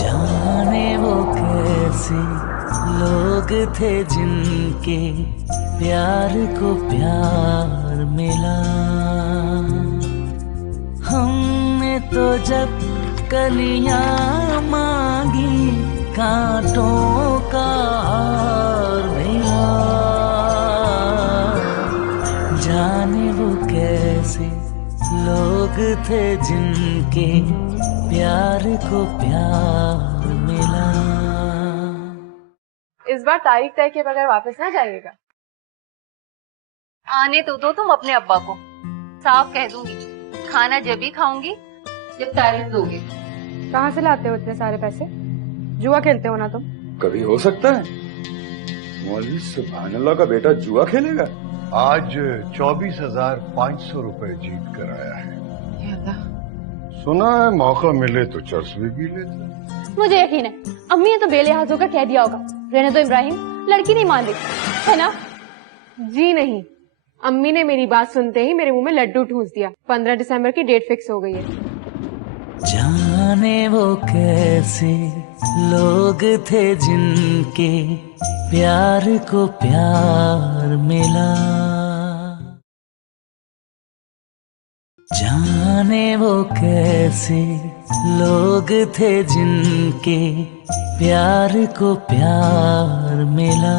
जाने वो कैसे लोग थे जिनके प्यार को प्यार मिला। हमने तो जब कलियां मांगी कांटों का हार मिला। जाने वो कैसे लोग थे जिनके प्यार को प्यार मिला। इस बार तारीख तय के बगैर वापस ना जाइएगा। आने तो दो तुम अपने अब्बा को, साफ कह दूंगी खाना जब ही खाऊंगी जब तारीख दोगे। कहाँ से लाते हो इतने सारे पैसे? जुआ खेलते हो ना तुम? कभी हो सकता है मौलवी सुभान अल्लाह का बेटा जुआ खेलेगा? आज 24,500 रुपए जीत कर आया है। सुना है मौका मिले तो चर्च भी पी लेते। मुझे यकीन है अम्मी ने तो बेलिहाज होकर कह दिया होगा, रहने दो इब्राहिम, लड़की नहीं मान रही है ना? जी नहीं, अम्मी ने मेरी बात सुनते ही मेरे मुंह में लड्डू ठूंस दिया। 15 दिसंबर की डेट फिक्स हो गई है। जाने वो कैसे लोग थे जिनके प्यार को प्यार मिला। जाने वो कैसे लोग थे जिनके प्यार को प्यार मिला।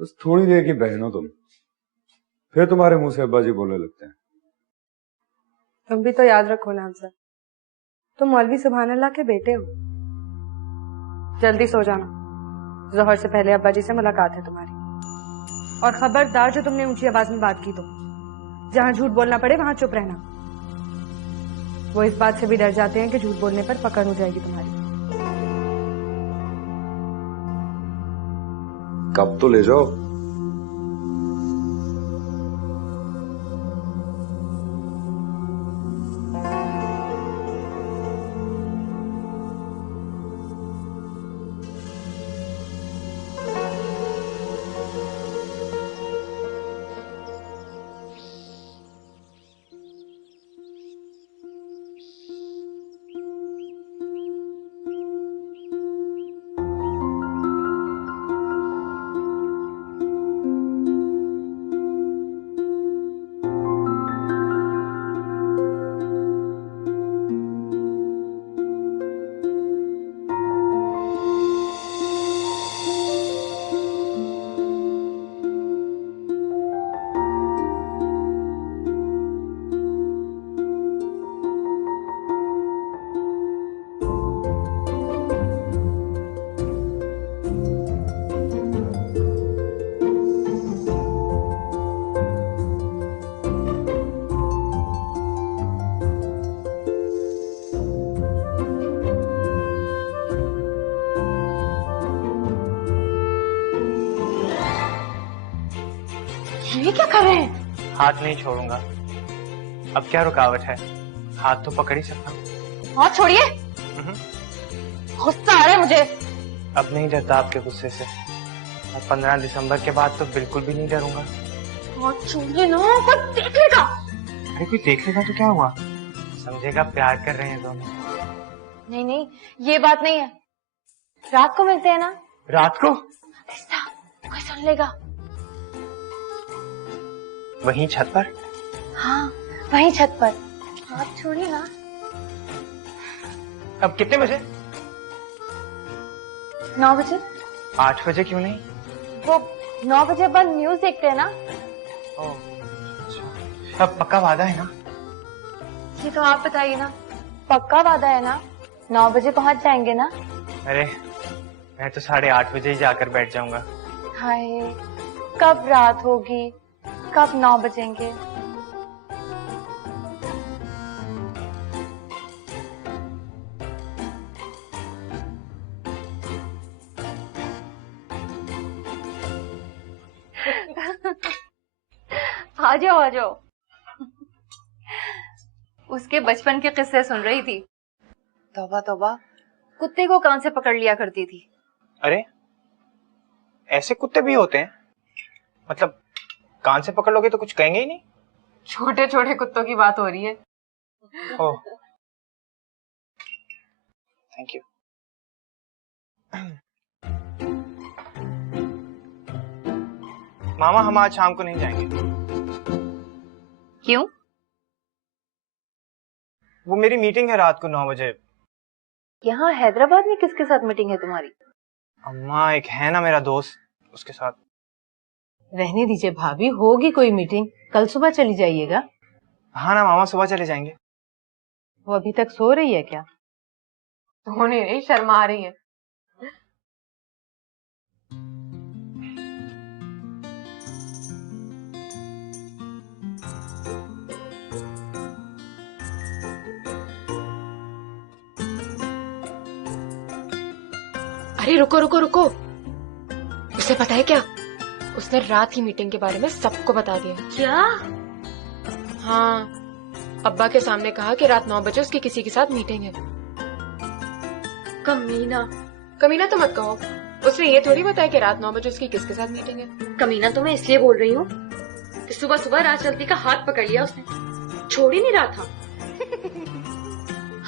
बस थोड़ी देर की बहन हो तुम, फिर तुम्हारे मुंह से अब्बा जी बोलने लगते हैं। तुम भी तो याद रखो ना अफजल, तुम मौलवी सुभान अल्लाह के बेटे हो। जल्दी सो जाना, जोहर से पहले अब्बा जी से मुलाकात है तुम्हारी। और खबरदार जो तुमने ऊंची आवाज में बात की तो जहां झूठ बोलना पड़े वहां चुप रहना। वो इस बात से भी डर जाते हैं कि झूठ बोलने पर पकड़ हो जाएगी तुम्हारी। कब तो ले जाओ। ये क्या कर रहे हैं? हाथ नहीं छोड़ूंगा। अब क्या रुकावट है, हाथ तो पकड़ ही सकता हूँ। हाथ छोड़िए, गुस्सा आ रहा है मुझे। अब नहीं डरता आपके गुस्से से, और 15 दिसंबर के बाद तो बिल्कुल भी नहीं डरूंगा। हाथ छोड़िए ना, कोई देखेगा। अरे कोई देखेगा तो क्या हुआ, समझेगा प्यार कर रहे हैं दोनों। नहीं नहीं, ये बात नहीं है। रात को मिलते हैं ना? रात को? कोई सुन लेगा। वहीं छत पर? हाँ, वहीं छत पर। हाथ छोड़िए ना। अब कितने बजे? 9 बजे। 8 बजे क्यों नहीं? वो 9 बजे अपन न्यूज देखते हैं ना। ओह, अच्छा। अब पक्का वादा है ना? ये तो आप बताइए ना, पक्का वादा है ना? 9 बजे पहुंच जाएंगे ना? अरे मैं तो 8:30 बजे ही जाकर बैठ जाऊंगा। हाय, कब रात होगी, कब 9 बजेंगे। आ जाओ आ जाओ। उसके बचपन के किस्से सुन रही थी। तौबा तौबा, कुत्ते को कान से पकड़ लिया करती थी। अरे ऐसे कुत्ते भी होते हैं? मतलब कान से पकड़ लोगे तो कुछ कहेंगे ही नहीं। छोटे छोटे कुत्तों की बात हो रही है। ओह, थैंक यू। मामा हम आज शाम को नहीं जाएंगे। क्यों? वो मेरी मीटिंग है रात को 9 बजे। यहाँ हैदराबाद में किसके साथ मीटिंग है तुम्हारी? अम्मा एक है ना मेरा दोस्त, उसके साथ। रहने दीजिए भाभी, होगी कोई मीटिंग, कल सुबह चली जाइएगा। हाँ ना मामा, सुबह चले जाएंगे। वो अभी तक सो रही है क्या? होने नहीं, शर्मा रही है। अरे रुको रुको रुको, उसे पता है क्या? उसने रात की मीटिंग के बारे में सबको बता दिया। क्या? हाँ, अब्बा के सामने कहा कि रात 9 बजे उसकी किसी के साथ मीटिंग है। कमीना। कमीना तो मत कहो, उसने ये थोड़ी बताया कि रात 9 बजे उसकी किसके साथ मीटिंग है। कमीना तो मैं इसलिए बोल रही हूँ कि सुबह सुबह राज चलती का हाथ पकड़ लिया उसने, छोड़ ही नहीं रहा था।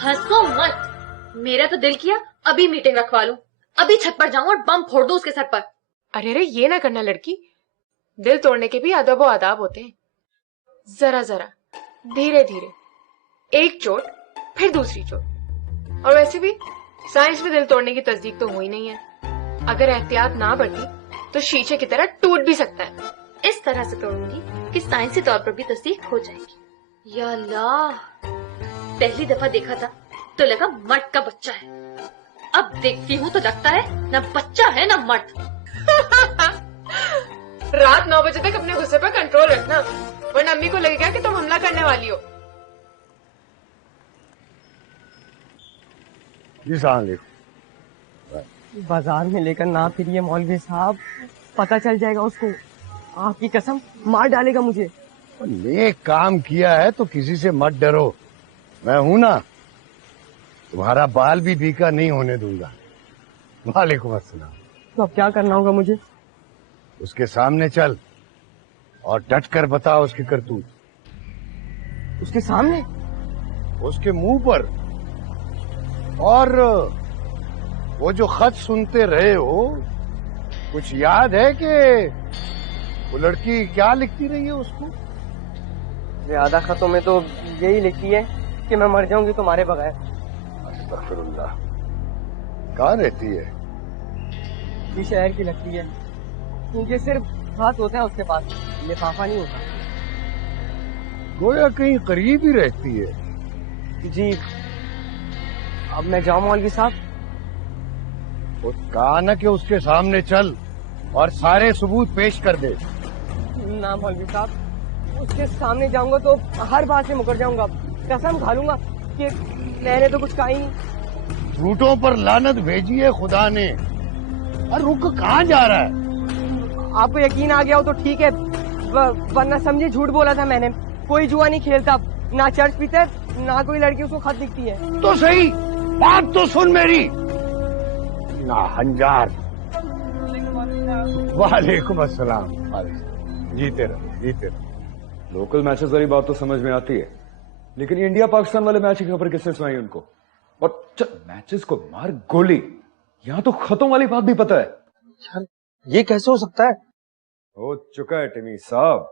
हंसो मत, मेरा तो दिल किया अभी मीटिंग रखवा लूं, अभी छत पर जाऊं और बम फोड़ दूं उसके सर पर। अरे अरे ये ना करना लड़की, दिल तोड़ने के भी अदब व आदाब होते हैं। जरा जरा, धीरे धीरे, एक चोट फिर दूसरी चोट। और वैसे भी साइंस में दिल तोड़ने की तस्दीक तो हुई नहीं है। अगर एहतियात ना बरती तो शीशे की तरह टूट भी सकता है। इस तरह से तोड़ूंगी कि साइंसी तौर पर भी तस्दीक हो जाएगी। या अल्लाह, पहली दफा देखा था तो लगा मर्द का बच्चा है, अब देखती हूँ तो लगता है ना बच्चा है ना मर्द। रात 9 बजे तक अपने गुस्से पर कंट्रोल रखना, वरना अम्मी को लगेगा कि तुम हमला करने वाली हो। जी साहब, बाजार में लेकर ना फिरिए मौलवी साहब, पता चल जाएगा उसको, आपकी कसम मार डालेगा मुझे। नेक काम किया है तो किसी से मत डरो, मैं हूं ना, तुम्हारा बाल भी बीका नहीं होने दूंगा। वालेकुम अस्सलाम। तो अब क्या करना होगा मुझे? उसके सामने चल और डट कर बता उसकी करतूत। उसके सामने? उसके मुंह पर। और वो जो खत सुनते रहे हो, कुछ याद है कि वो लड़की क्या लिखती रही है उसको? ज्यादा खतों में तो यही लिखती है कि मैं मर जाऊंगी तुम्हारे बगैर। अस्तगफिरुल्लाह। कहाँ रहती है? इस शहर की लगती है, क्योंकि सिर्फ हाथ होता है उसके पास, लिफाफा नहीं होता। गोया कहीं करीब ही रहती है। जी, अब मैं जाऊं मौलवी साहब? वो कहा ना कि उसके सामने चल और सारे सबूत पेश कर दे। ना मौलवी साहब, उसके सामने जाऊंगा तो हर बात से मुकर जाऊंगा, कसम खा लूंगा कि मैंने तो कुछ कहा ही नहीं। झूठों पर लानत भेजी है खुदा ने। और रुक कहाँ जा रहा है? आपको यकीन आ गया हो तो ठीक है, वरना समझे झूठ बोला था मैंने। कोई जुआ नहीं खेलता, ना चर्च पीता है, ना कोई लड़की उसको खत दिखती है। तो सही, बात तो सुन मेरी ना हंजार। वालेकुम अस्सलाम। जीते रहो, जीते रहो। लोकल मैचेस वाली बात तो समझ में आती है, लेकिन ये इंडिया पाकिस्तान वाले मैच की खबर किसने सुनाई उनको? और चल मैचेस को मार गोली, यहाँ तो खतों वाली बात भी पता है। सर ये कैसे हो सकता है? हो चुका है टिमी साहब,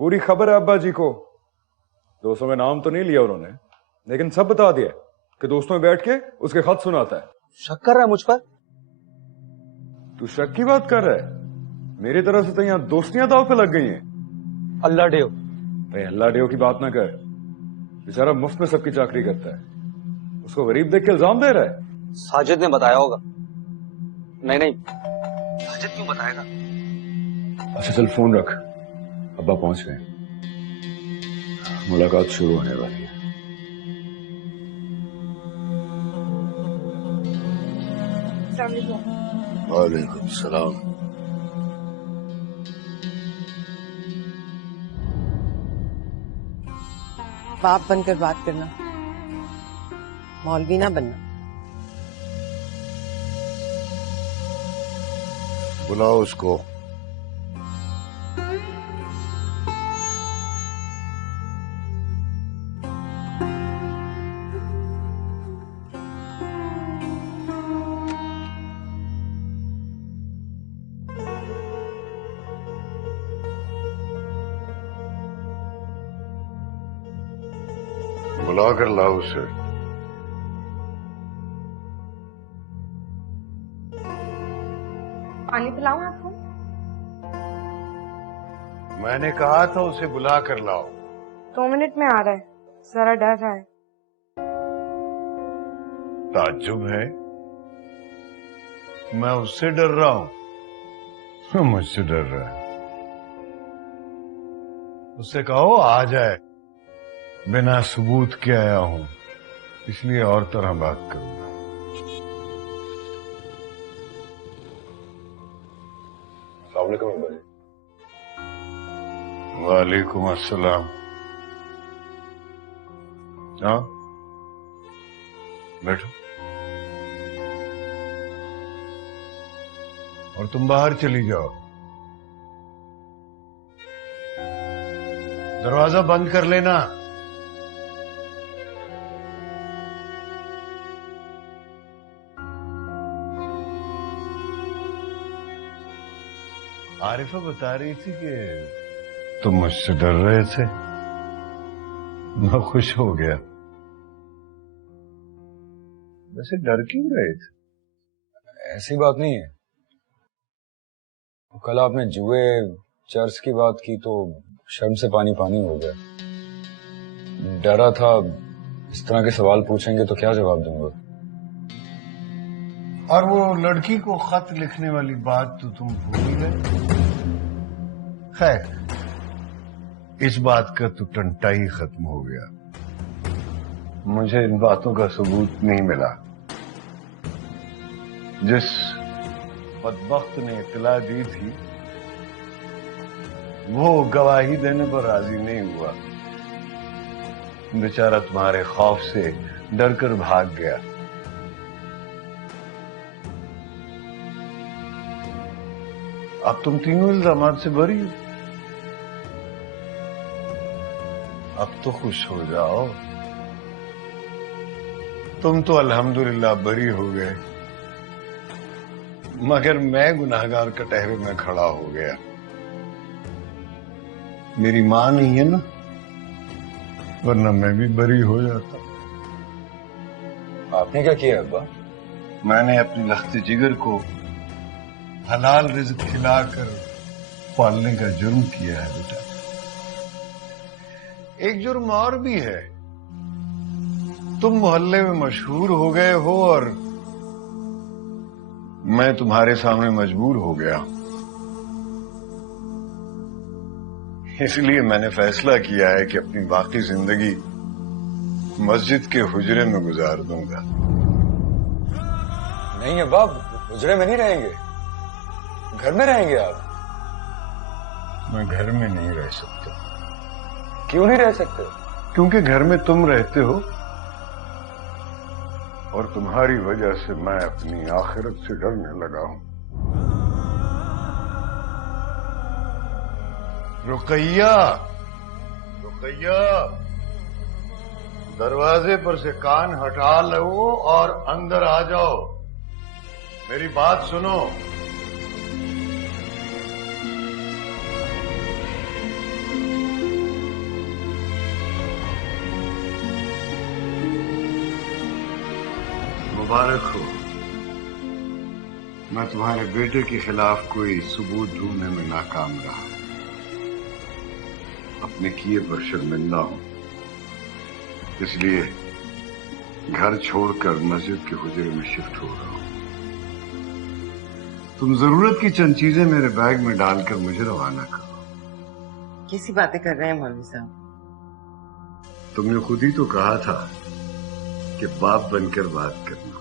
पूरी खबर है अब्बा जी को। दोस्तों का नाम तो नहीं लिया उन्होंने, लेकिन सब बता दिया कि दोस्तों में बैठ के उसके खत सुनाता है। शक कर रहा है मुझ पर? तू शक की बात कर रहा है? मेरी तरफ से तो यहाँ दोस्तियां दाव पे लग गई हैं। अल्लाह डेव। भाई अल्लाह डेव की बात ना कर, बेचारा मुफ्त में सबकी चाकरी करता है, उसको गरीब देख के इल्जाम दे रहा है। साजिद ने बताया होगा। नहीं नहीं, साजिद क्यों बताएगा? अच्छा चल फोन रख, अब्बा पहुंच गए, मुलाकात शुरू होने वाली है। वालेकुम सलाम। बाप बनकर बात करना, मौलवी ना बनना। बुलाओ उसको। बुला कर लाओ उसे। पानी पिलाऊं आपको? मैंने कहा था उसे बुला कर लाओ। 2 मिनट में आ रहा है, जरा डर रहा है। ताज्जुब है, मैं उससे डर रहा हूं, वो मुझसे डर रहा है। उससे कहो आ जाए, बिना सबूत के आया हूं, इसलिए और तरह बात करूंगा। वालेकुम अस्सलाम। हाँ, बैठो। और तुम बाहर चली जाओ, दरवाजा बंद कर लेना। आरिफा बता रही थी कि तुम मुझसे डर रहे थे, मैं खुश हो गया। वैसे डर क्यों रहे थे? ऐसी बात नहीं है। कल आपने जुए चर्च की बात की तो शर्म से पानी पानी हो गया। डरा था इस तरह के सवाल पूछेंगे तो क्या जवाब दूंगा। और वो लड़की को खत लिखने वाली बात तो तुम भूल ही गए। खैर, इस बात का तो टंटा ही खत्म हो गया। मुझे इन बातों का सबूत नहीं मिला। जिस बदबख्त ने इत्तला दी थी वो गवाही देने पर राजी नहीं हुआ। बेचारा तुम्हारे खौफ से डर कर भाग गया। अब तुम तीनों इल्जामात से बरी हो। अब तो खुश हो जाओ। तुम तो अल्हम्दुलिल्लाह बरी हो गए, मगर मैं गुनाहगार कटहरे में खड़ा हो गया। मेरी मां नहीं है ना, वरना मैं भी बरी हो जाता। आपने क्या किया अब्बा? मैंने अपनी लख्त जिगर को हलाल रिज़्क खिलाकर पालने का जुर्म किया है बेटा। एक जुर्म और भी है। तुम मोहल्ले में मशहूर हो गए हो और मैं तुम्हारे सामने मजबूर हो गया। इसलिए मैंने फैसला किया है कि अपनी बाकी जिंदगी मस्जिद के हुजरे में गुजार दूंगा। नहीं अब्बा, हुजरे में नहीं रहेंगे, घर में रहेंगे आप। मैं घर में नहीं रह सकता। क्यों नहीं रह सकते? क्योंकि घर में तुम रहते हो और तुम्हारी वजह से मैं अपनी आखिरत से डरने लगा हूं। रुकैया, रुकैया, दरवाजे पर से कान हटा लो और अंदर आ जाओ। मेरी बात सुनो। मुबारक हो, मैं तुम्हारे बेटे के खिलाफ कोई सबूत ढूंढने में नाकाम रहा। अपने किए पर शर्मिंदा हूं, इसलिए घर छोड़कर मस्जिद के हुजरे में शिफ्ट हो रहा हूं। तुम जरूरत की चंद चीजें मेरे बैग में डालकर मुझे रवाना करो। कैसी बातें कर रहे हैं मौलवी साहब? तुमने खुद ही तो कहा था कि बाप बनकर बात करना।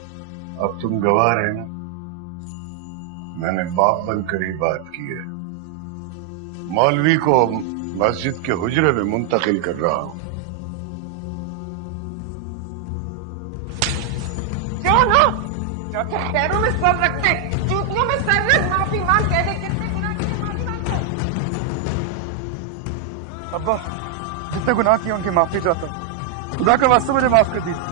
अब तुम गवाह रहना, मैंने बाप बनकर ही बात की है। मौलवी को मस्जिद के हुजरे में मुंतकिल कर रहा हूं। क्यों ना? पैरों में सर रखते, जूतियों में सर रख, माफी मांग, कह दे कितने गुनाह किए, माफी मांगो। अब्बा, जितने गुनाह किए उनकी माफी चाहता हूं। खुदा का वास्ता मुझे माफ कर दीजिए।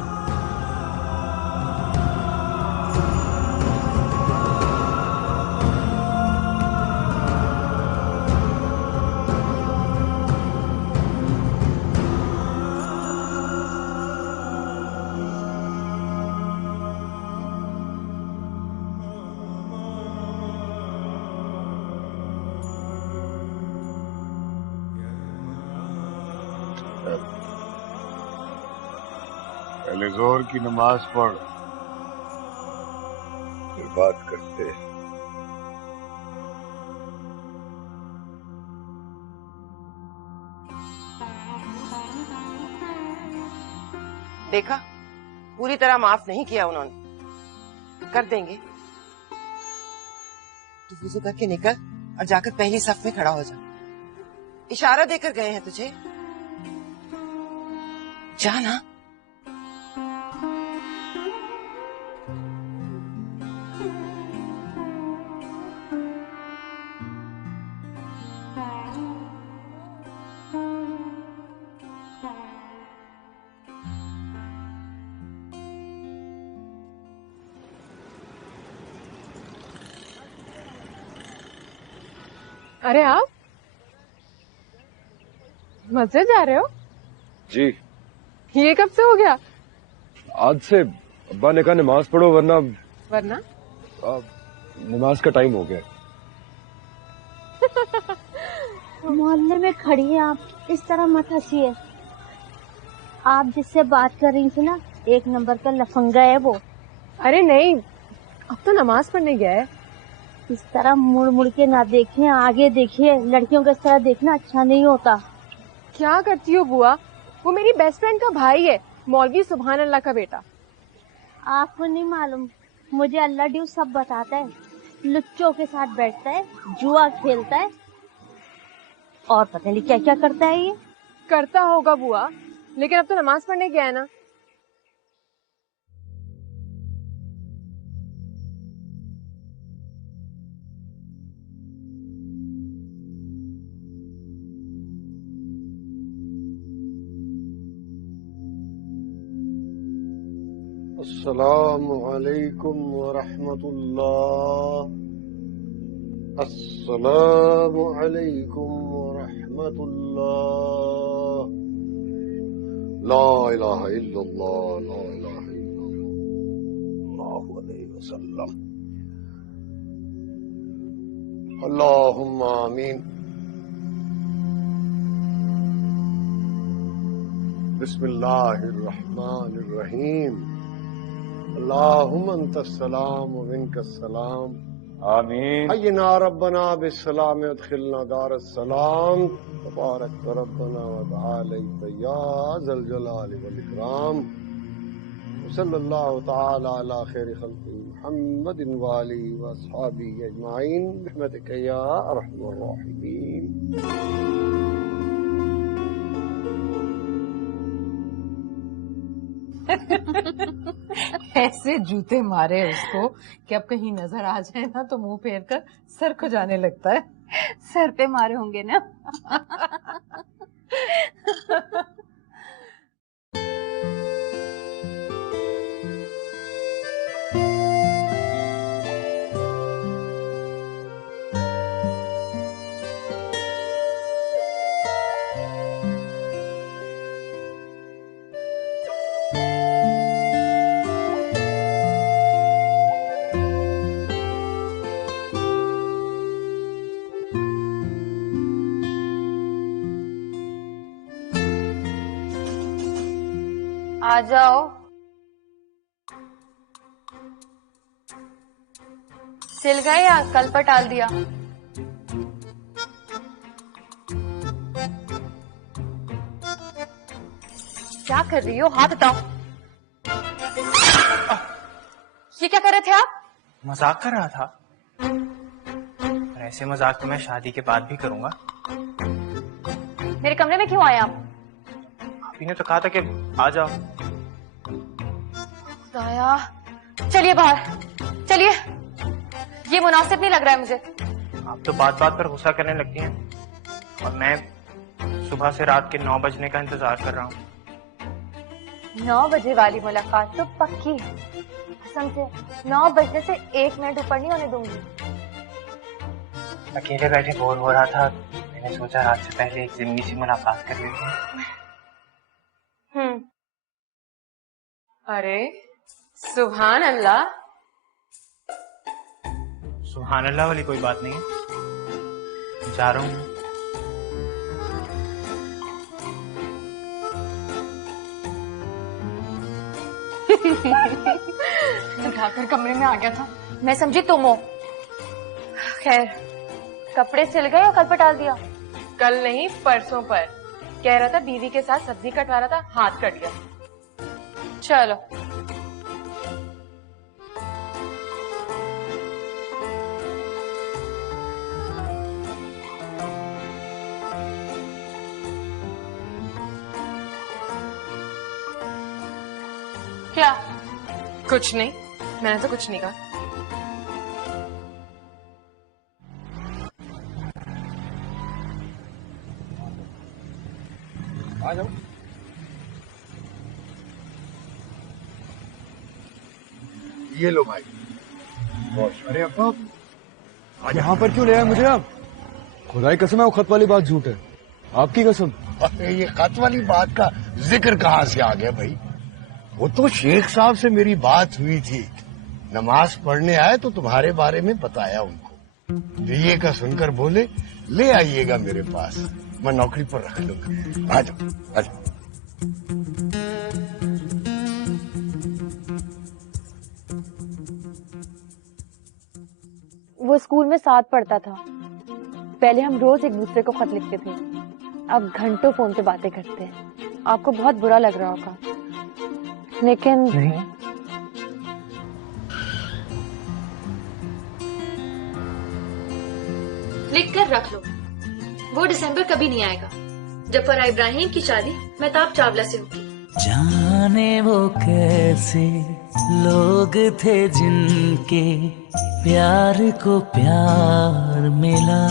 पहले जोर की नमाज पढ़, फिर बात करते हैं। देखा, पूरी तरह माफ नहीं किया उन्होंने, कर देंगे। तू वुज़ू करके निकल और जाकर पहली सफ में खड़ा हो जा। इशारा देकर गए हैं तुझे, जा ना। अरे आप मस्जिद जा रहे हो? जी। ये कब से हो गया? आज से अब्बा ने कहा नमाज पढ़ो वरना वरना नमाज का टाइम हो गया। मोहल्ले में खड़ी हैं आप, इस तरह मत हंसिए। आप जिससे बात कर रही थी ना, एक नंबर का लफंगा है वो। अरे नहीं, अब तो नमाज पढ़ने गया है। इस तरह मुड़ मुड़ के ना देखें, आगे देखिए। लड़कियों को इस तरह देखना अच्छा नहीं होता। क्या करती हो बुआ? वो मेरी बेस्ट फ्रेंड का भाई है, मौलवी सुभान अल्लाह का बेटा। आपको नहीं मालूम, मुझे अल्लाह ड्यू सब बताता है। लुच्चों के साथ बैठता है, जुआ खेलता है और पता नहीं क्या क्या करता है। ये करता होगा बुआ, लेकिन अब तो नमाज पढ़ने गया है ना। अस्सलामु अलैकुम वरहमतुल्लाह। अस्सलामु अलैकुम वरहमतुल्लाह। ला इलाहा इल्लल्लाह, ला इलाहा इल्लल्लाहु अलैहि वसल्लम। अल्लाहुम्मा आमीन। बिस्मिल्लाहिर रहमानिर रहीम। अल्लाहुम्मा अंतस्सलाम व मिनकस्सलाम। आमीन। हय्यिना रब्बना बिस्सलाम वअदखिलना दारस्सलाम। तबारक रब्बना व तआला या ज़ल जलाली वल इकराम। सल्लल्लाहु तआला अला खैरि खल्क़ि मुहम्मदिन व आलिहि व अस्हाबिहि अजमाइन बिरहमतिका या अरहमर राहिमीन। ऐसे जूते मारे उसको कि अब कहीं नजर आ जाए ना तो मुंह फेर कर सर खुजाने लगता है। सर पे मारे होंगे ना। आ जाओ। सिल गए या कल पर टाल दिया? क्या कर रही हो? हाथ हटाओ। ये क्या कर रहे थे आप? मजाक कर रहा था। और ऐसे मजाक तो मैं शादी के बाद भी करूंगा। मेरे कमरे में क्यों आए आप? आपी ने तो कहा था कि आ जाओ। दाया, चलिए बाहर, चलिए। ये मुनासिब नहीं लग रहा है मुझे। आप तो बात बात पर गुस्सा करने लगती हैं और मैं सुबह से रात के 9 बजने का इंतजार कर रहा हूँ। 9 बजे वाली मुलाकात तो पक्की है। कसम से 9 बजने से 1 मिनट ऊपर नहीं होने दूंगी। अकेले बैठे बोर हो रहा था, मैंने सोचा रात से पहले एक जिंदगी सी मुलाकात कर लेते हैं। अरे सुभान अल्लाह। सुभान अल्लाह वाली कोई बात नहीं है, जा रहा हूँ। उठाकर कमरे में आ गया था। मैं समझी तुम हो। खैर, कपड़े सिल गए या कल पर डाल दिया? कल नहीं, परसों पर। कह रहा था बीवी के साथ सब्जी कटवा रहा था, हाथ कट गया। चलो। क्या? कुछ नहीं, मैंने तो कुछ नहीं कहा। आ जाओ। ये लो भाई। अरे अप्पा, आज यहाँ पर क्यों ले आए मुझे आप? खुदाई कसम है वो खत वाली बात झूठ है। आपकी कसम। अरे ये खत वाली बात का जिक्र कहाँ से आ गया भाई? वो तो शेख साहब से मेरी बात हुई थी, नमाज पढ़ने आए तो तुम्हारे बारे में बताया उनको। ये का सुनकर बोले ले आइएगा मेरे पास, मैं नौकरी पर रख लूंगा। आ जाओ आ जाओ। वो स्कूल में साथ पढ़ता था। पहले हम रोज एक दूसरे को खत लिखते थे, अब घंटों फोन पे बातें करते हैं। आपको बहुत बुरा लग रहा होगा, लेकिन नहीं। लिख कर रख लो, वो दिसंबर कभी नहीं आएगा। जफर इब्राहिम की शादी मेहताब चावला से होगी। जाने वो कैसे लोग थे जिनके प्यार को प्यार मिला।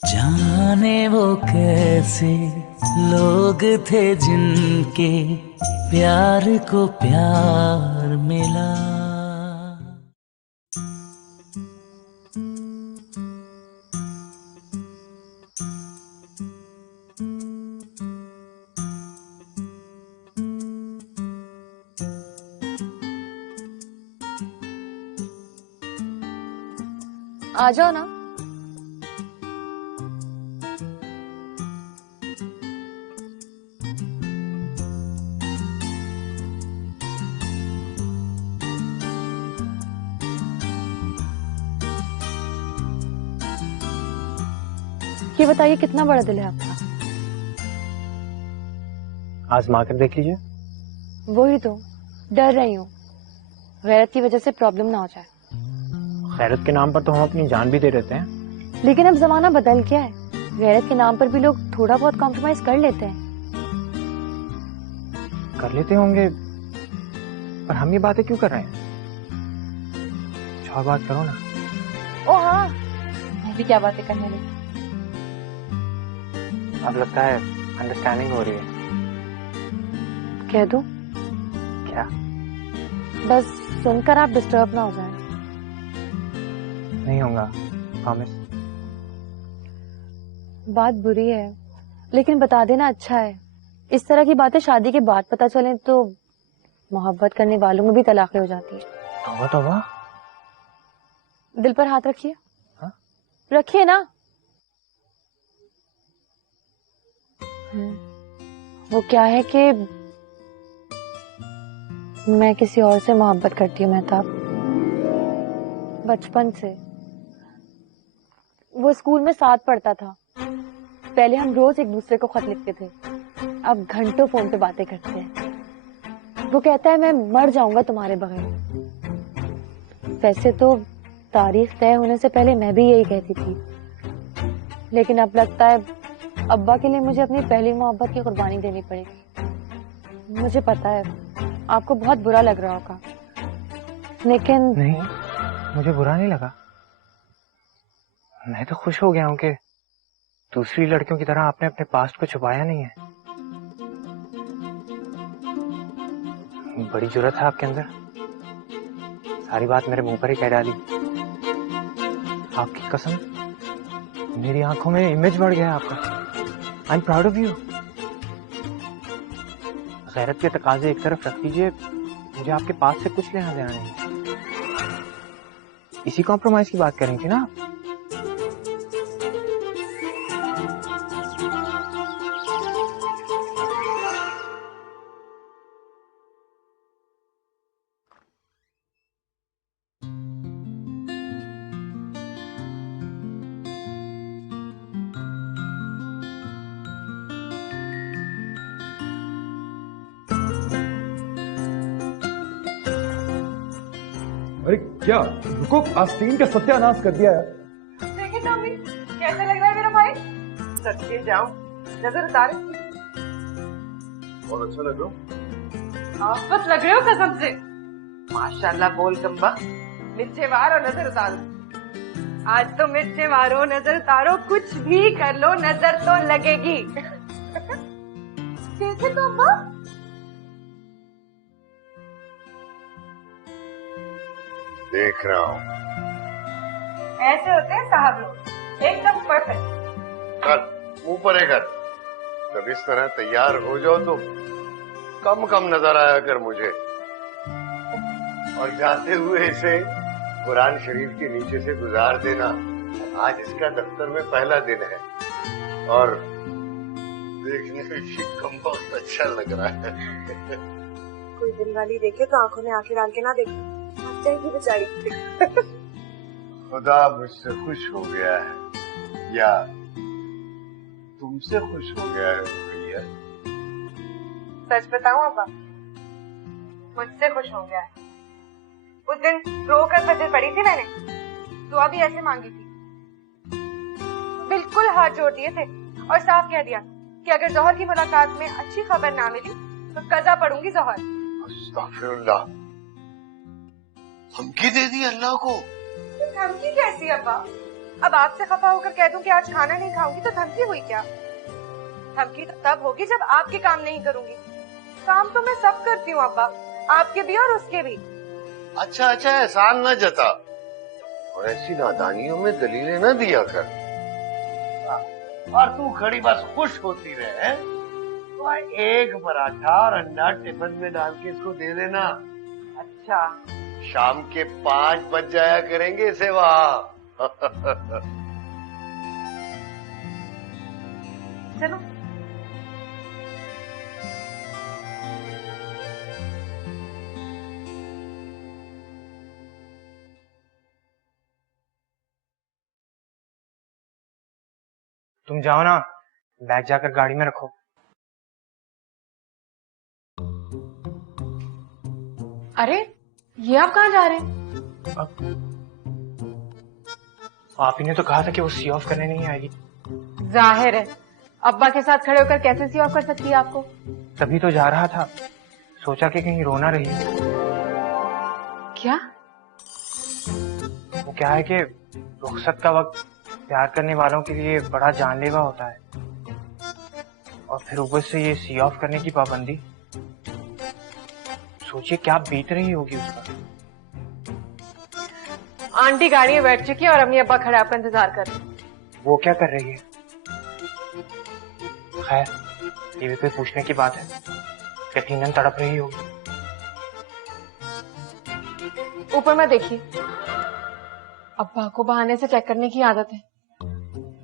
जाने वो कैसे लोग थे जिनके प्यार को प्यार मिला। आ जाओ ना। ये बताइए कितना बड़ा दिल है आपका? आजमा कर देख लीजिए। वही तो डर रही हूँ, गैरत की वजह से प्रॉब्लम ना हो जाए। खैरत के नाम पर तो हम अपनी जान भी दे देते हैं। लेकिन अब जमाना बदल गया है, गैरत के नाम पर भी लोग थोड़ा बहुत कॉम्प्रोमाइज कर लेते हैं। कर लेते होंगे, पर हम ये बातें क्यों कर रहे हैं? कुछ और बात करो ना। ओ हाँ, मैं भी क्या बातें करने लगी। अब लगता है अंडरस्टैंडिंग हो रही है। कह दूं? क्या? बस सुनकर आप डिस्टर्ब ना हो जाए। नहीं होगा, प्रॉमिस। बात बुरी है, लेकिन बता देना अच्छा है। इस तरह की बातें शादी के बाद पता चलें तो मोहब्बत करने वालों में भी तलाक़ें हो जाती है। तौबा तौबा। दिल पर हाथ रखिए। हाँ? रखिए ना। वो क्या है कि मैं किसी और से मोहब्बत करती हूँ मेहताब, बचपन से। वो स्कूल में साथ पढ़ता था। पहले हम रोज एक दूसरे को खत लिखते थे, अब घंटों फोन पे बातें करते हैं। वो कहता है मैं मर जाऊंगा तुम्हारे बगैर। वैसे तो तारीख तय होने से पहले मैं भी यही कहती थी, लेकिन अब लगता है अब्बा के लिए मुझे अपनी पहली मोहब्बत की कुर्बानी देनी पड़ेगी। मुझे पता है आपको बहुत बुरा लग रहा होगा, लेकिन नहीं, मुझे बुरा नहीं लगा। मैं तो खुश हो गया हूं कि दूसरी लड़कियों की तरह आपने अपने पास्ट को छुपाया नहीं है। बड़ी जुर्रत है आपके अंदर, सारी बात मेरे मुंह पर ही कह डाली। आपकी कसम, मेरी आंखों में इमेज बढ़ गया आपका। I am proud of you. गैरत के तकाजे एक तरफ रख दीजिए, मुझे आपके पास से कुछ लेना देना नहीं। इसी कॉम्प्रोमाइज की बात कर रही थी ना आप? अरे क्या, रुको, आस्तीन का सत्यानाश कर दिया यार। देखिए टॉमी, कैसा लग रहा है मेरा भाई? सच्ची जाओ, नजर उतारे। बहुत अच्छा लग रहा हूँ। आप बस लग रहे हो कसम से। माशाल्लाह बोल कम्बा, मिर्चे मारो नजर उतारो। आज तो मिर्चे मारो नजर उतारो, कुछ भी कर लो नजर तो लगेगी। कैसे कम्बा? देख रहा हूँ। ऐसे होते हैं साहब लोग, एकदम परफेक्ट। कर, मुंह पर है कर। जब इस तरह तैयार हो जाओ तो कम कम नजर आया कर मुझे। और जाते हुए इसे कुरान शरीफ के नीचे से गुजार देना। आज इसका दफ्तर में पहला दिन है और देखने में शिकम बहुत अच्छा लग रहा है। कोई दिल वाली देखे तो आंखों में आंखें डाल के ना देखे, हंस जाएगी बेचारी। खुदा मुझसे खुश हो गया है या तुमसे खुश हो गया है भैया? सच बताऊं अब्बा, मुझसे खुश हो गया है। उस दिन रो कर फजर पड़ी थी मैंने, दुआ भी ऐसे मांगी थी, बिल्कुल हाथ जोड़ दिए थे और साफ कह दिया कि अगर जौहर की मुलाकात में अच्छी खबर ना मिली तो कज़ा पढ़ूंगी जौहर। अस्तगफिरुल्लाह, धमकी दे दी अल्लाह को। धमकी कैसी अब्बा? अब आपसे खफा होकर कह दूं कि आज खाना नहीं खाऊंगी तो धमकी हुई क्या? धमकी तो तब होगी जब आपके काम नहीं करूंगी। काम तो मैं सब करती हूँ अब्बा, आपके भी और उसके भी। अच्छा अच्छा, एहसान न जता और ऐसी नादानियों में दलीलें न दिया कर। और तू खड़ी बस खुश होती रहे। तो एक पराठा और अंडा टिफिन में डाल के इसको दे देना। अच्छा, शाम के 5 बज जाया करेंगे इसे वहाँ। चलो। तुम जाओ ना, बैग जाकर गाड़ी में रखो। अरे ये आप कहाँ जा रहे हैं? आप ही ने तो कहा था कि वो सी ऑफ करने नहीं आएगी। जाहिर है, अब्बा के साथ खड़े होकर कैसे सी ऑफ कर सकती है आपको? तभी तो जा रहा था, सोचा कि कहीं रोना रही। क्या? वो क्या है कि रुखसत का वक्त प्यार करने वालों के लिए बड़ा जानलेवा होता है, और फिर ऊपर से ये सी ऑफ करने की पाबंदी। सोचिए क्या बीत रही होगी उस पर। आंटी गाड़ी में बैठ चुकी है और अम्मी अब्बा खड़े आपका इंतजार कर रहे हैं। वो क्या कर रही है? खैर, ये भी कोई पूछने की बात है। यकीनन तड़प रही होगी। ऊपर मत देखिए, अब्बा को बहाने से चेक करने की आदत है।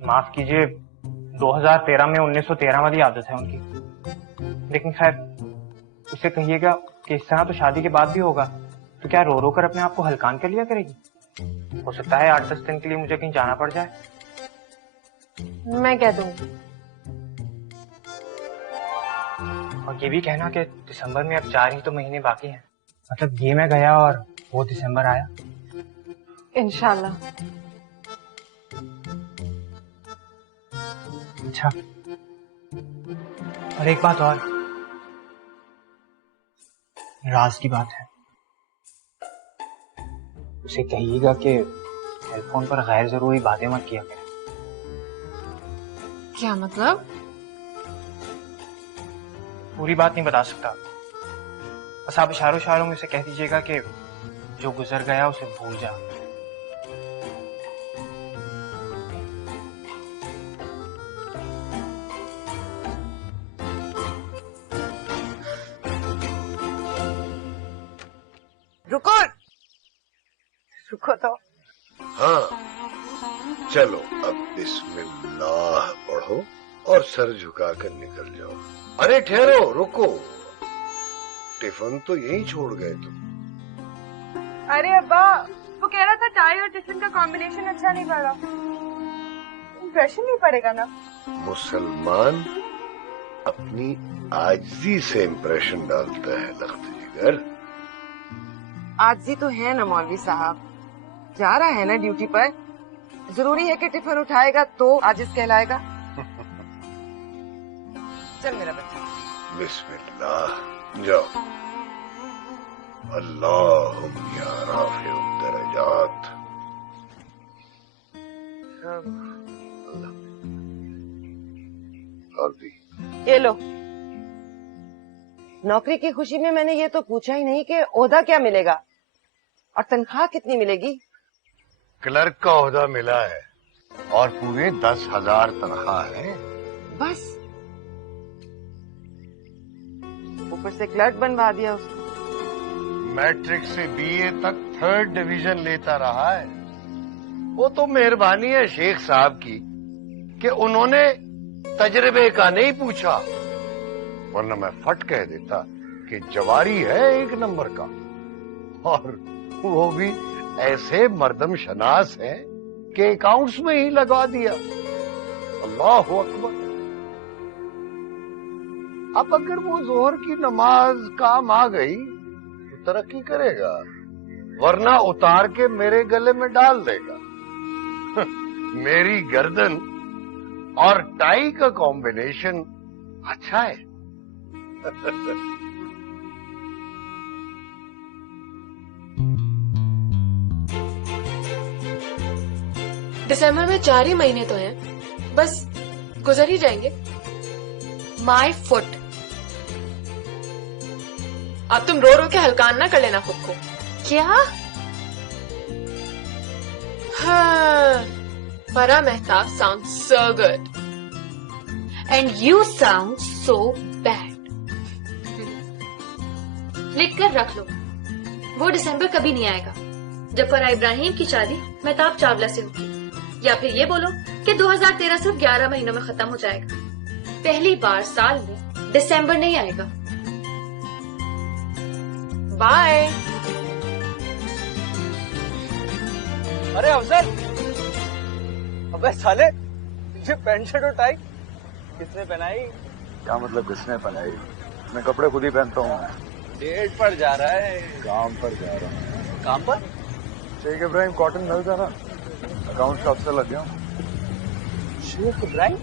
माफ कीजिए, 2013 में 1913 वाली आदत है उनकी। लेकिन खैर, उसे कहिएगा कि इस तरह तो शादी के बाद भी होगा, तो क्या रो रो कर अपने आप को हल्कान कर लिया करेगी? हो सकता है 8-10 दिन के लिए मुझे कहीं जाना पड़ जाए। मैं कह दूंगी। और ये भी कहना कि दिसंबर में अब 4 ही तो महीने बाकी हैं। मतलब ये मैं गया और वो दिसंबर आया। इंशाल्लाह। अच्छा, और एक बात और, राज की बात है। उसे कहिएगा कि टेलीफोन पर गैर जरूरी बातें मत किया करें। क्या मतलब? पूरी बात नहीं बता सकता, बस आप इशारों इशारों में उसे कह दीजिएगा कि जो गुजर गया उसे भूल जा। रुको रुको तो। हाँ, चलो अब बिस्मिल्लाह पढ़ो और सर झुकाकर निकल जाओ। अरे ठहरो, रुको, टिफिन तो यहीं छोड़ गए तुम। अरे अब्बा, वो कह रहा था चाय और टिफिन का कॉम्बिनेशन अच्छा नहीं पड़ा। इंप्रेशन नहीं पड़ेगा ना? मुसलमान अपनी आजिज़ी से इंप्रेशन डालता है लख्त जिगर। आजी तो है ना मौलवी साहब, जा रहा है ना ड्यूटी पर, जरूरी है कि टिफिन उठाएगा तो आजिज कहलाएगा। चल मेरा बच्चा। बिस्मिल्लाह, जाओ। अल्लाहुम्मा या राफ़िउद दरजात। और भी ये लो। नौकरी की खुशी में मैंने ये तो पूछा ही नहीं कि ओहदा क्या मिलेगा और तनख्वाह कितनी मिलेगी। क्लर्क का ओहदा मिला है और पूरे 10,000 तनख्वाह है। बस ऊपर से क्लर्क बनवा दिया उसको। मैट्रिक से बीए तक 3rd डिवीजन लेता रहा है। वो तो मेहरबानी है शेख साहब की कि उन्होंने तजर्बे का नहीं पूछा, वरना मैं फट कह देता कि जवारी है 1 नंबर का, और वो भी ऐसे मर्दम शनास है कि अकाउंट्स में ही लगा दिया। अल्लाह अकबर। अब अगर वो जोहर की नमाज काम आ गई तो तरक्की करेगा, वरना उतार के मेरे गले में डाल देगा। मेरी गर्दन और टाई का कॉम्बिनेशन अच्छा है। दिसंबर में 4 ही महीने तो हैं, बस गुजर ही जाएंगे। My foot. अब तुम रो रो के हलकान ना कर लेना खुद को। क्या? हाँ, फरा Mehtab sounds so good and you sound so bad। लिख कर रख लो, वो दिसंबर कभी नहीं आएगा जब फरा इब्राहिम की शादी मेहताब चावला से होगी, या फिर ये बोलो कि 2013 सिर्फ 11 महीनों में खत्म हो जाएगा। पहली बार साल में दिसंबर नहीं आएगा। बाय। अरे अफजल, अबे साले, ये पैंट शर्ट और टाई किसने पहनाई? क्या मतलब किसने पहनाई? मैं कपड़े खुद ही पहनता हूँ। डेट पर जा रहा है? काम पर जा रहा हूँ। काम पर? शेख इब्राहिम कॉटन मिल जाना, अकाउंट का अफसर लग गया। शेख इब्राहिम?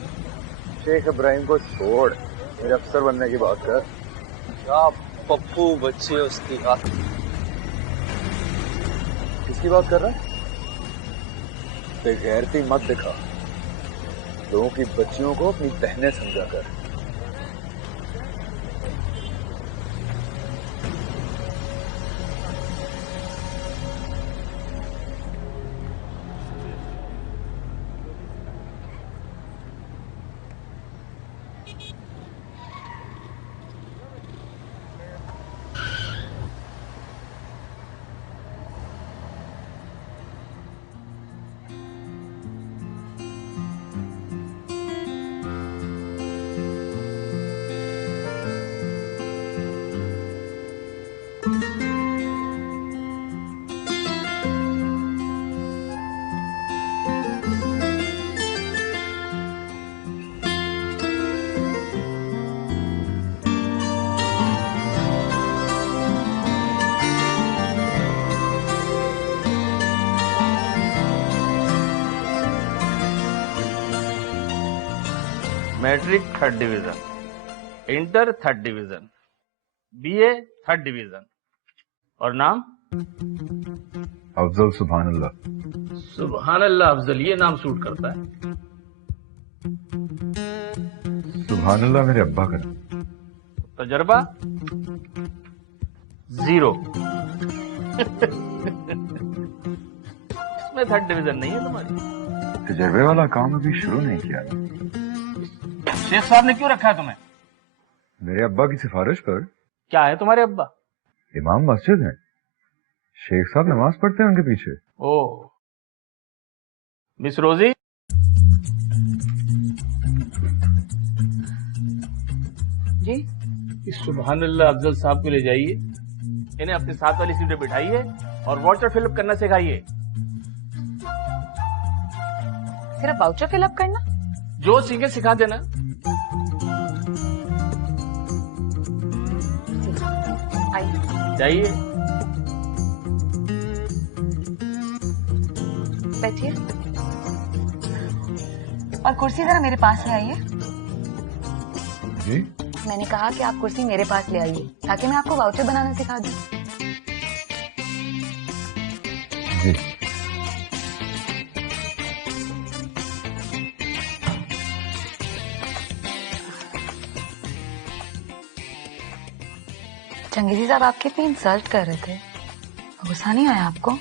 शेख इब्राहिम को छोड़, मेरे अफसर बनने की बात कर। क्या पप्पू बच्चे उसकी बात। किसकी बात कर रहा है? बेगैरती मत दिखा, लोगों की बच्चियों को अपनी बहनें समझा कर। Matric 3rd division, inter 3rd division, BA 3rd division, और नाम? अफजल सुभान अल्लाह। सुभान अल्लाह अफजल, ये नाम सूट करता है। सुभान अल्लाह मेरे अब्बा का। तजर्बा 0। इसमें 3rd डिवीजन नहीं है तुम्हारी। तजर्बे वाला काम अभी शुरू नहीं किया। शेख साहब ने क्यों रखा है तुम्हें? मेरे अब्बा की सिफारिश पर। क्या है तुम्हारे अब्बा? इमाम मस्जिद हैं, शेख साहब नमाज पढ़ते हैं उनके पीछे। ओह, मिस रोजी, जी? इस सुभान अल्लाह अफजल साहब को ले जाइए, इन्हें अपने साथ वाली सीट पे बिठाइए और वाउचर फिलअप करना सिखाइए। सिर्फ वाउचर फिलअप करना? जो सीखे सिखा देना। जाइए। बैठिए और कुर्सी जरा मेरे पास ले आइए। जी? मैंने कहा कि आप कुर्सी मेरे पास ले आइए ताकि मैं आपको वाउचर बनाना सिखा दूं। जी। चंगेजी साहब आपके पे इंसल्ट कर रहे थे, गुस्सा नहीं आया आपको?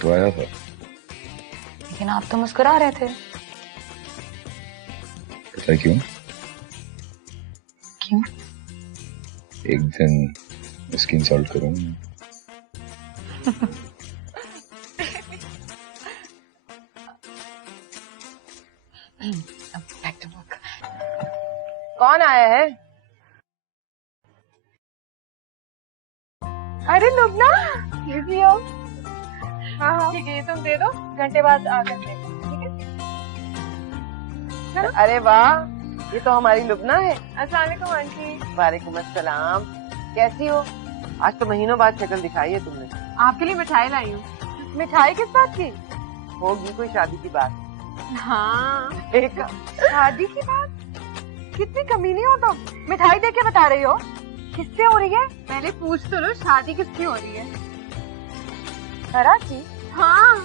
तो आया था, लेकिन आप तो मुस्कुरा रहे थे। पता है क्यों? क्यों? एक दिन इसकी इंसल्ट करूंगा। कौन आया है? अरे लुबना, बिजी हो? हाँ ठीक है, ये तुम दे दो, घंटे बाद आकर दे दो, ठीक है? अरे वाह, ये तो हमारी लुबना है। अस्सलाम वालेकुम आंटी। वालेकुम अस्सलाम। कैसी हो? आज तो महीनों बाद शक्ल दिखाई है तुमने। आपके लिए मिठाई लाई हूँ। मिठाई किस बात की? होगी कोई शादी की बात। हाँ एक शादी की बात? कितनी कमीनी हो तुम, मिठाई दे के बता रही हो? किससे हो रही है? पहले पूछ तो लो, शादी किसकी हो रही है? कराची? हाँ।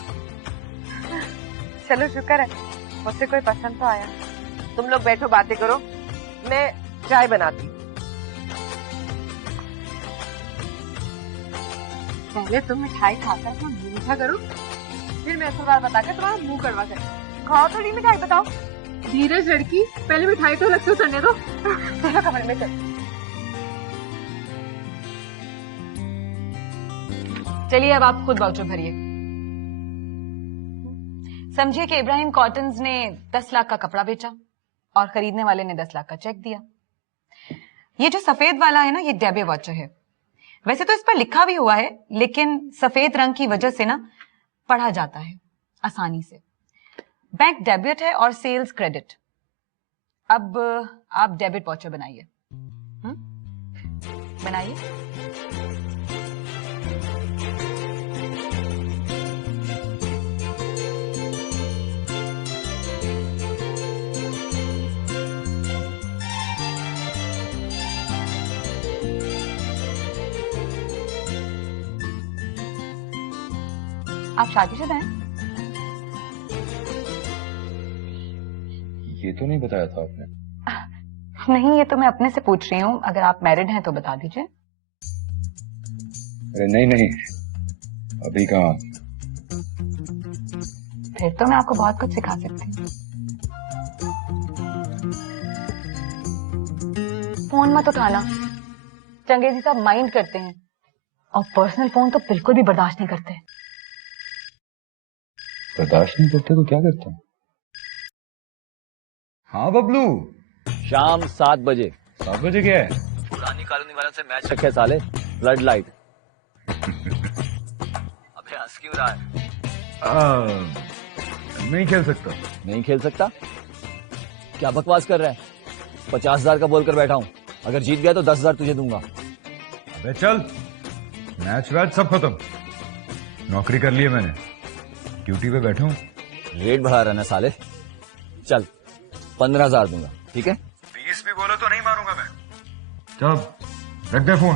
चलो शुक्र है, मुझसे कोई पसंद तो आया। तुम लोग बैठो बातें करो, मैं चाय बनाती। पहले तुम मिठाई खाकर अपना मुंह मीठा करो, फिर मैं असल बात बताकर तुम्हारा मुंह कड़वा कर। खाओ थोड़ी मिठाई, बताओ। धीरज लड़की, पहले मिठाई तो अलग से उतरने दो। चलो कमरे में चल। चलिए अब आप खुद वाउचर भरिए। समझिए कि इब्राहिम कॉटन्स ने 10 लाख का कपड़ा बेचा और खरीदने वाले ने 10 लाख का चेक दिया। ये जो सफेद वाला है ना, ये डेबिट वाउचर है। वैसे तो इस पर लिखा भी हुआ है, लेकिन सफेद रंग की वजह से ना पढ़ा जाता है आसानी से। बैंक डेबिट है और सेल्स क्रेडिट। अब आप डेबिट वाउचर बनाइए। बनाइए। आप शादीशुदा हैं? ये तो नहीं बताया था आपने। नहीं, ये तो मैं अपने से पूछ रही हूँ। अगर आप मैरिड हैं तो बता दीजिए। अरे नहीं नहीं, अभी कहाँ। फिर तो मैं आपको बहुत कुछ सिखा सकती हूँ। फोन मत उठाना, चंगेजी साहब माइंड करते हैं और पर्सनल फोन तो बिल्कुल भी बर्दाश्त नहीं करते। बर्दाश्त नहीं करते तो क्या करते हैं? हाँ बबलू, शाम 7 बजे। 7 बजे क्या है? पुरानी कॉलोनी वालों से मैच रखे साले, फ्लड लाइट। अबे हंस क्यों रहा है? नहीं खेल सकता। नहीं खेल सकता? क्या बकवास कर रहा है? 50,000 का बोल कर बैठा हूँ, अगर जीत गया तो 10,000 तुझे दूंगा। अबे चल, मैच वैच सब खत्म, नौकरी कर ली है मैंने, ड्यूटी पे बैठा हूँ। रेट बढ़ा रहा ना साले। चल 15,000 दूंगा, ठीक है? 20 भी बोलो तो नहीं मारूंगा मैं। चल रख दे फोन।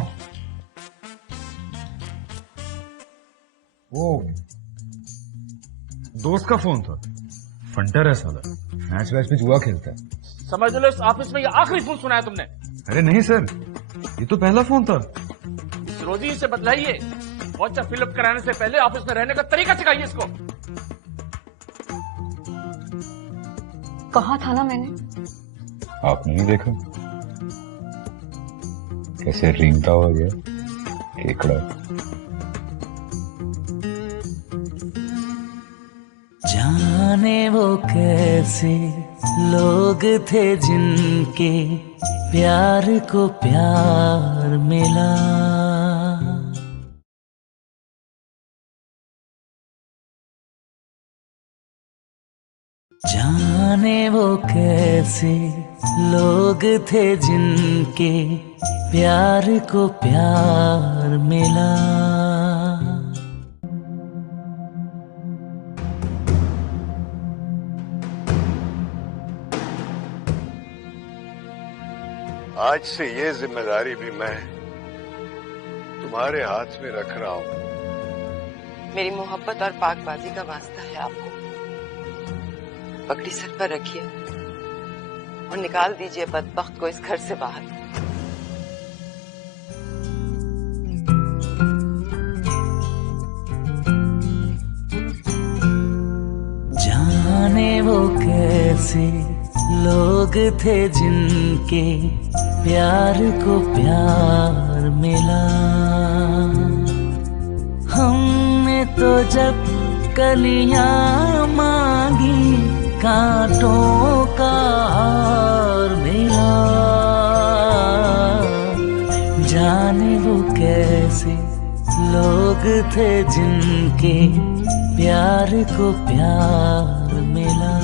वो दोस्त का फोन था, फंटर है साला, मैच वैच में जुआ खेलता है। समझ लो इस ऑफिस में ये आखिरी फोन सुना है तुमने। अरे नहीं सर, ये तो पहला फोन था। इस रोजी से बदलाइए, वाउचर फिलअप कराने से पहले ऑफिस में रहने का तरीका सिखाइए इसको। कहा था ना मैंने। आपने नहीं देखा कैसे रींगता हुआ गया केकड़ा। जाने वो कैसे लोग थे जिनके प्यार को प्यार मिला। जाने वो कैसे लोग थे जिनके प्यार को प्यार मिला। आज से ये जिम्मेदारी भी मैं तुम्हारे हाथ में रख रहा हूं। मेरी मोहब्बत और पाकबाजी का वास्ता है आपको। पगड़ी सर पर रखिए और निकाल दीजिए बदबख्त को इस घर से बाहर। जाने वो कैसे लोग थे जिनके प्यार को प्यार मिला। हमने तो जब कलियां मांगी कांटों का हार मिला। जाने वो कैसे लोग थे जिनके प्यार को प्यार मिला।